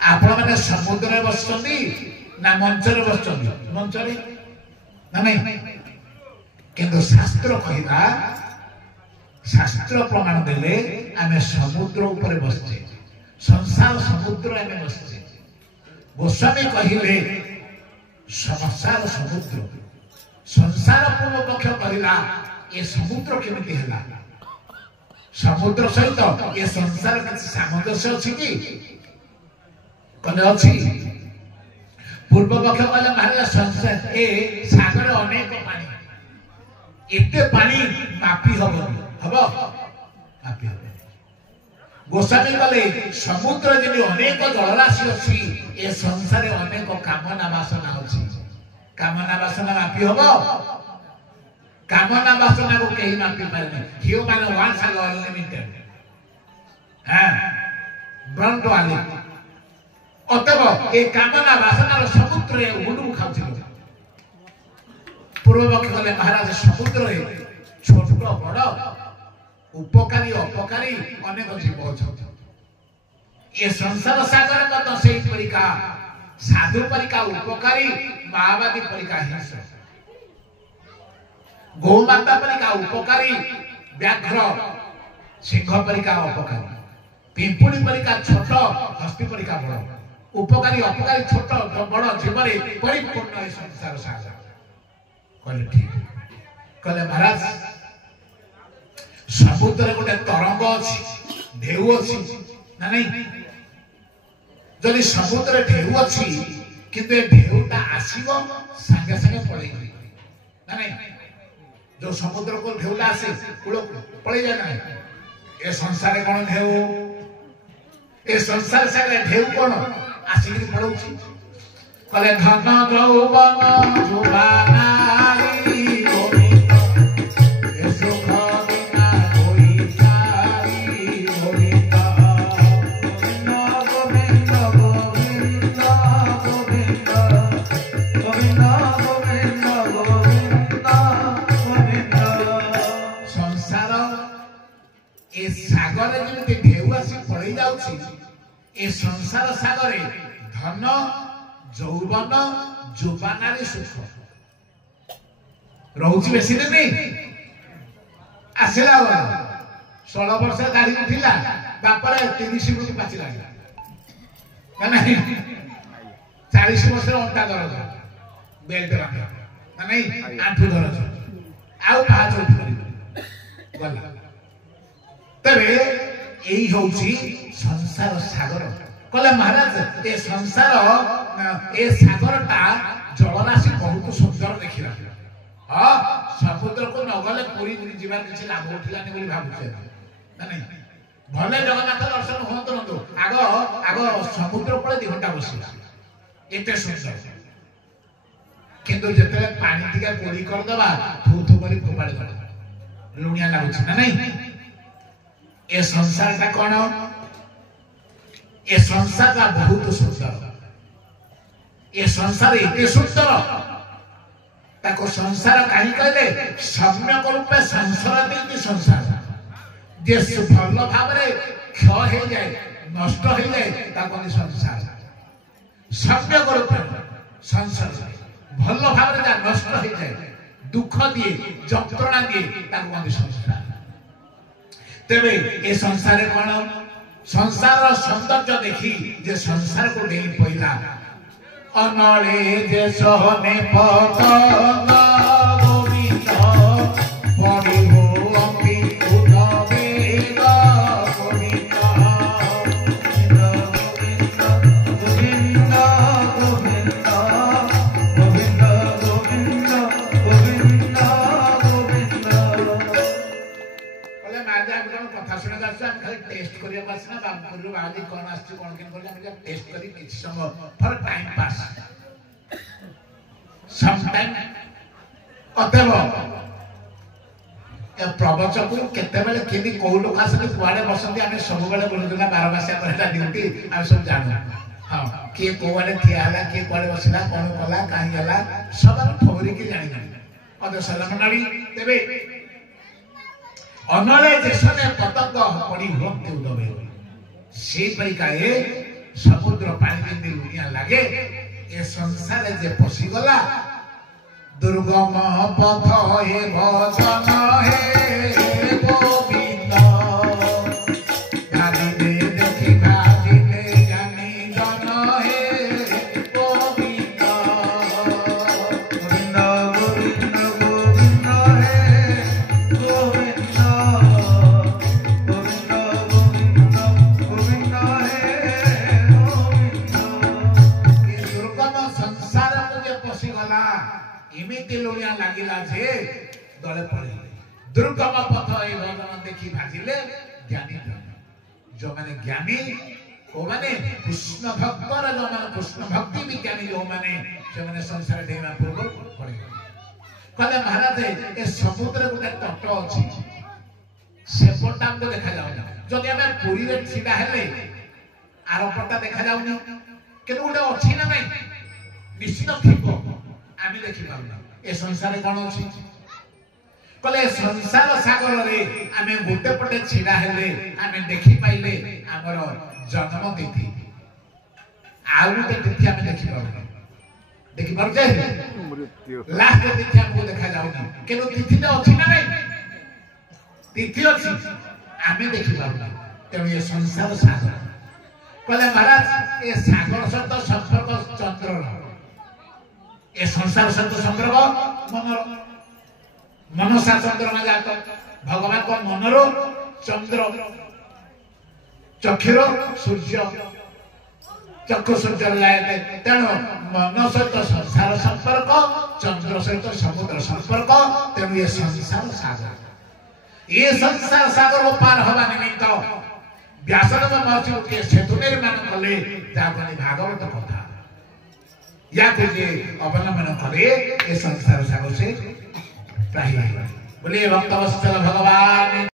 आपण मैंने समुद्र बसुँच ना मंचर बसुँच मंचर ना नहीं किंतु शास्त्र कहला शास्त्र प्रमाण देले आमे समुद्र ऊपर बसचे संसार समुद्र आमे बसचे गोस्वामी कहिले संसार समुद्र संसार पूर्व पक्ष कहला ये समुद्र केमिति हला समुद्र सहित ये संसार के सामंजस्य अछि कि कने अछि पूर्व पक्ष कहला महाराज संसार ए सागर अनेक पानी एते पानी मापी हबो हबो मापी हबो गोस्वामी कहले समुद्र जदि अनेक जलराशि अछि ए संसार अनेक कामना वासना अछि कामना वासना मापी हबो कामना वासना को कहीं मापी पारे ह्यूमन वांट्स आर अनलिमिटेड हां ब्रह्म वाले अतः ए कामना वासना रो समुद्र ए उडू खाउथिलो पूर्व पक्ष कहले महाराज समुद्र रे छोट बड़ उपकारी अपकारी अनेक जीव अछथि ये संसार सागर का तो सही परिका साधु परिका उपकारी मायावादी परिका हिंस गौमाता परिका उपकारी व्याघ्र सिंह परिका अपकारी पिंपुड़ी परिका छोट हस्ती परिका बड़ उपकारी अपकारी छोट बड़ जीवरे परिपूर्ण है संसार सागर कहले ठीक कहले महाराज समुद्र गोटे तरंग अछि ढेउ अछि ना नहीं जदि समुद्र ढेउ अछि किंतु ढेउटा आसीबो संगे संगे पळेई ना नहीं जो समुद्र को ढेउला आसे कुळ पळेई जाय ना ए संसार कोन ढेउ ए संसार सागरे ढेउ कोन आसी कि पळौछि कहले धन यौवन जुबानाई ए संसार सागरे धन यौवन जुबानारी सुख रोची बेसी दिन आसला 16 वर्ष गाड़ी उठिला बापर 30 मिनिट पाची लागला ना नहीं 40 वर्ष अंटा दरज बेल्ट बांधा ना नहीं आंठू दरज आउ पाँच उठ गला तबे यही होउची संसार सागर कहले महाराज ए संसार ए सागरटा जलराशि बहुत सुंदर देखिला हां समुद्र को नगले पूरी पूरी जीवन किछि लाभ उठिलानी बोली भाबुछे ना नहीं भले जगन्नाथ दर्शन होत नतो आगो आगो समुद्र पळे 2 घंटा बसिला एते सुंदर किंतु जते पानी टिका कोरी कर दबा थू थू करी फोपाड़ कर लुनिया लागुछ ना नहीं ए संसार का कोन ए संसार का बहुत सुंदर ए संसार एते सुंदर ताको संसार कहीं कहले सम्यक रूपे संसार देती संसार जे भल भाव क्षय हो जाए नष्ट हो जाए ताको संसार सम्यक रूपे संसार भल भाव नष्ट हो जाए दुख दिए जंत्रणा दिए ताको संसार तेबे ए संसार कोन संसार सौंदर्य देखी जे संसार को डेली पहिला अनले जे सहने पतंग गोविंद पड़ी हो अम्बी उदवेग गोविंद गोविंद गोविंद गोविंद गोविंद गोविंद गोविंद बोले माजा हम कथा सुना जाछ खाली टेस्ट करिया पास ना बाबू बादी कोन आछ कोन केन बोले हम टेस्ट करी किछ समय for time pass some time अतव ए प्रवचक को केते बेले केनी को लोक आसे कुआडे बसंती आमे सब बेले बोलुला 12 मासिया परटा ड्यूटी आ सब जानो हां के कोआडे थिया हला के कोआडे बसिला कोन कला काहे गला सब खबरी के जानि जानि अद सलामनाडी तेबे अनले जेसने पतंग पड़ी होते उदवे से परिका ए समुद्र पानी बिंदी लुनिया लगे ए संसार जे पसी गला दुर्गम पथ हे भजन हे गोविंद भाविले देखि भाविले ज्ञानी जन हे गोविंद गोविंद गोविंद गोविंद हे गोविंद गोविंद गोविंद गोविंद हे गोविंद ये दुर्गम संसार को जे पसी गला इमिति लुनिया लागिला जे दले पड़े दुर्गम पथ ए भजन देखि भाजिले ज्ञानी जन जो माने ज्ञानी ओ माने कृष्ण भक्तर जो माने कृष्ण भक्ति विज्ञानी जो माने से माने संसार देना पूर्व पड़े कहले महाराज ए समुद्र गुटे तट अछि सेपटा हमको देखा जाउना जदि हमें पुरी रे छिडा हेले आरपटा देखा जाउनी केनु गुटे अछि ना नै निश्चित थिबो आमी देखि पाउना ए संसार कोन अछि कले संसार सागर रे आमे गोटे पटे छिडा हेले आमे देखि पाइले हमर जन्म तिथि आ गोटे तिथि आमे देखि पाउना मृत्यु लास्ट तिथि हमको देखा जाउना केनो तिथि त अछि ना नै तिथि अछि आमे देखि पाउना तेणु ये संसार सागर कले महाराज ए सागर सहित संपर्क चंद्र ए संसार सहित संपर्क मनसा चंद्रमा जात भगवान को मनरो चंद्र चक्षुर सूर्य चक्षु सूर्य लाए तेणु मन सहित संसार संपर्क चंद्र सहित समुद्र संपर्क तेणु ये संसार सागर ये संसार सागर को पार हवा निमित्त व्यासदेव महर्षि के सेतु निर्माण कले जापनी भागवत कथा या कुछ अवलंबन करे ये संसार सागर से बोलिए भक्तवत्सल भगवान।